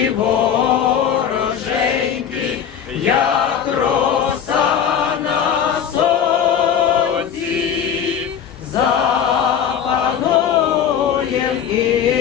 ти як роса на сонці, запануєм і